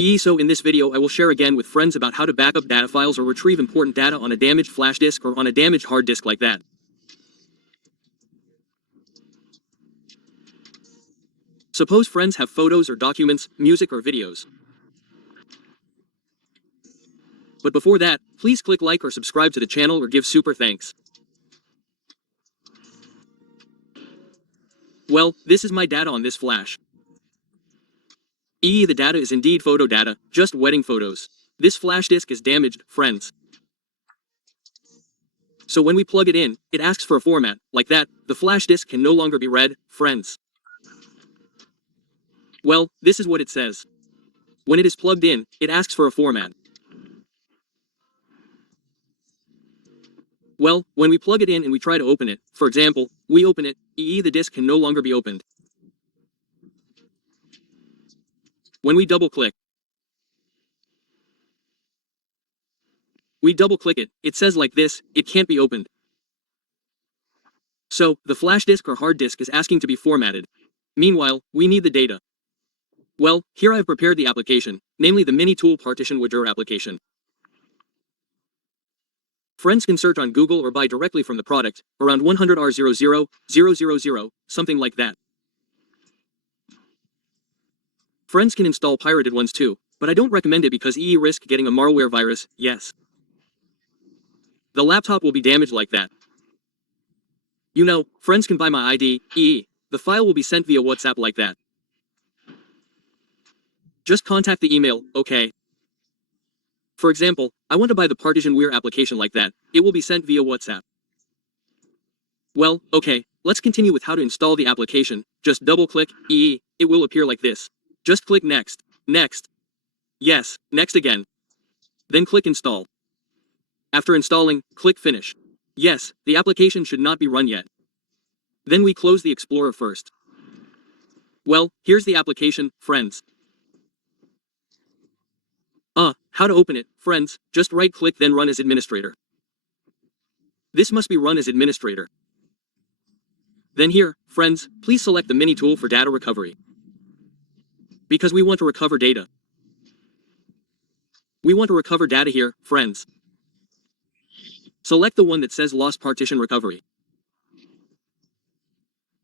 So in this video I will share again with friends about how to backup data files or retrieve important data on a damaged flash disk or on a damaged hard disk like that. Suppose friends have photos or documents, music or videos. But before that, please click like or subscribe to the channel or give super thanks. Well, this is my data on this flash. The data is indeed photo data, just wedding photos. This flash disk is damaged, friends. So when we plug it in, it asks for a format, like that. The flash disk can no longer be read, friends. Well, this is what it says. When it is plugged in, it asks for a format. Well, when we plug it in and we try to open it, for example, we open it, the disk can no longer be opened. When we double-click it, it says like this, it can't be opened. So, the flash disk or hard disk is asking to be formatted. Meanwhile, we need the data. Well, here I've prepared the application, namely the mini tool partition widget application. Friends can search on Google or buy directly from the product, around 100 R00000, something like that. Friends can install pirated ones too, but I don't recommend it because risk getting a malware virus, yes. The laptop will be damaged like that. You know, friends can buy my ID, the file will be sent via WhatsApp like that. Just contact the email, okay? For example, I want to buy the partitionware application like that, it will be sent via WhatsApp. Well, okay, let's continue with how to install the application. Just double-click, it will appear like this. Just click next, next. Yes, next again. Then click install. After installing, click finish. Yes, the application should not be run yet. Then we close the Explorer first. Well, here's the application, friends. How to open it, friends, just right-click then run as administrator. This must be run as administrator. Then here, friends, please select the mini tool for data recovery. Because we want to recover data. We want to recover data here, friends. Select the one that says lost partition recovery.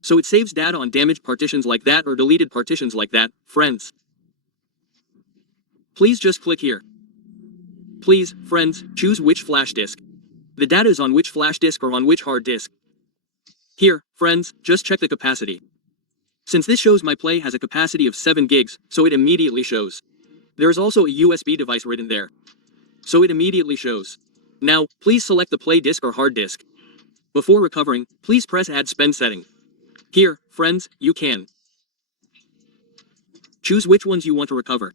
So it saves data on damaged partitions like that or deleted partitions like that, friends. Please just click here. Please, friends, choose which flash disk. The data is on which flash disk or on which hard disk. Here, friends, just check the capacity. Since this shows my Play has a capacity of 7 gigs, so it immediately shows. There is also a USB device written there. So it immediately shows. Now, please select the Play disk or hard disk. Before recovering, please press Add Spend setting. Here, friends, you can choose which ones you want to recover.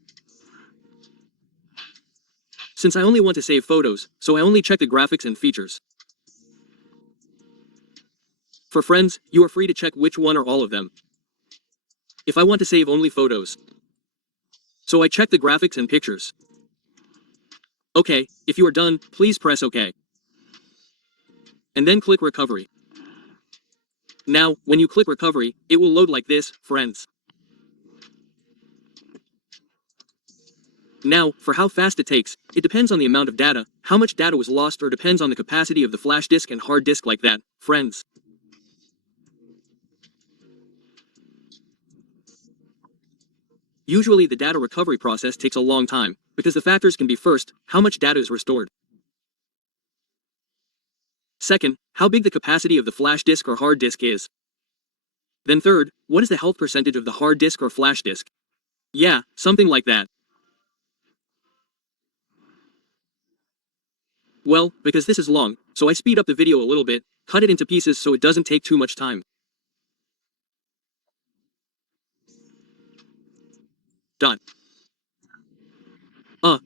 Since I only want to save photos, so I only check the graphics and features. For friends, you are free to check which one or all of them. If I want to save only photos, so I check the graphics and pictures. Okay, if you are done, please press OK. And then click Recovery. Now, when you click Recovery, it will load like this, friends. Now, for how fast it takes, it depends on the amount of data, how much data was lost or depends on the capacity of the flash disk and hard disk like that, friends. Usually the data recovery process takes a long time, because the factors can be first, how much data is restored. Second, how big the capacity of the flash disk or hard disk is. Then third, what is the health percentage of the hard disk or flash disk? Yeah, something like that. Well, because this is long, so I speed up the video a little bit, cut it into pieces so it doesn't take too much time.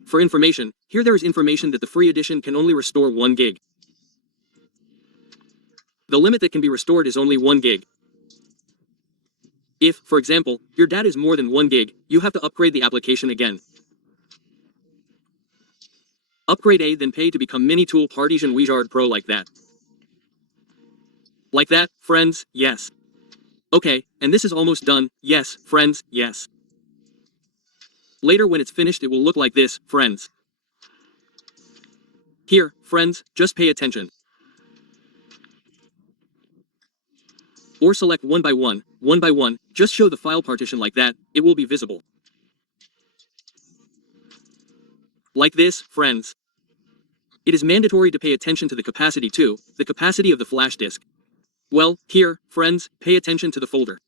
For information, here there is information that the free edition can only restore 1 gig. The limit that can be restored is only 1 gig. If, for example, your data is more than 1 gig, you have to upgrade the application again. Upgrade A then pay to become Mini Tool Partition Wizard Pro like that. Like that, friends, yes. Okay, and this is almost done, yes, friends, yes. Later when it's finished it will look like this, friends. Here, friends, just pay attention. Or select one by one, just show the file partition like that, it will be visible. Like this, friends. It is mandatory to pay attention to the capacity too, the capacity of the flash disk. Well, here, friends, pay attention to the folder.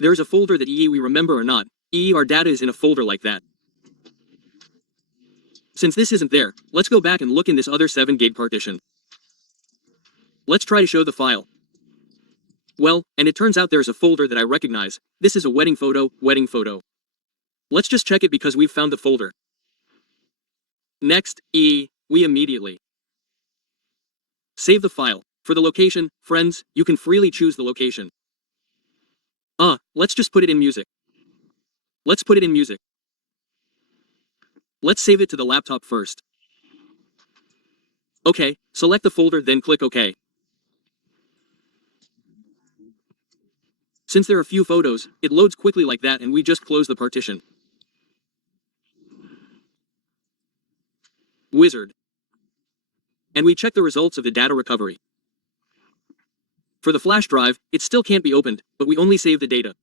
There's a folder that we remember or not, our data is in a folder like that. Since this isn't there, let's go back and look in this other 7 gig partition. Let's try to show the file. Well, and it turns out there's a folder that I recognize. This is a wedding photo. Let's just check it because we've found the folder. Next, we immediately save the file. For the location, friends, you can freely choose the location. Let's just put it in music. Let's put it in music. Let's save it to the laptop first. Okay, select the folder then click OK. Since there are few photos, it loads quickly like that and we just close the partition. Wizard. And we check the results of the data recovery. For the flash drive, it still can't be opened, but we only save the data.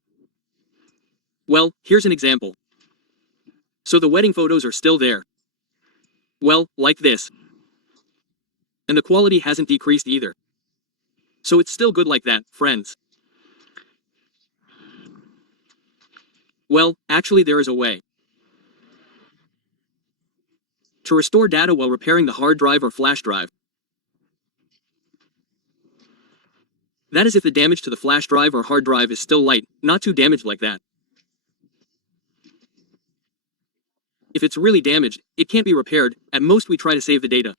Well, here's an example. So the wedding photos are still there. Well, like this. And the quality hasn't decreased either. So it's still good like that, friends. Well, actually there is a way to restore data while repairing the hard drive or flash drive. That is if the damage to the flash drive or hard drive is still light, not too damaged like that. If it's really damaged, it can't be repaired, at most we try to save the data.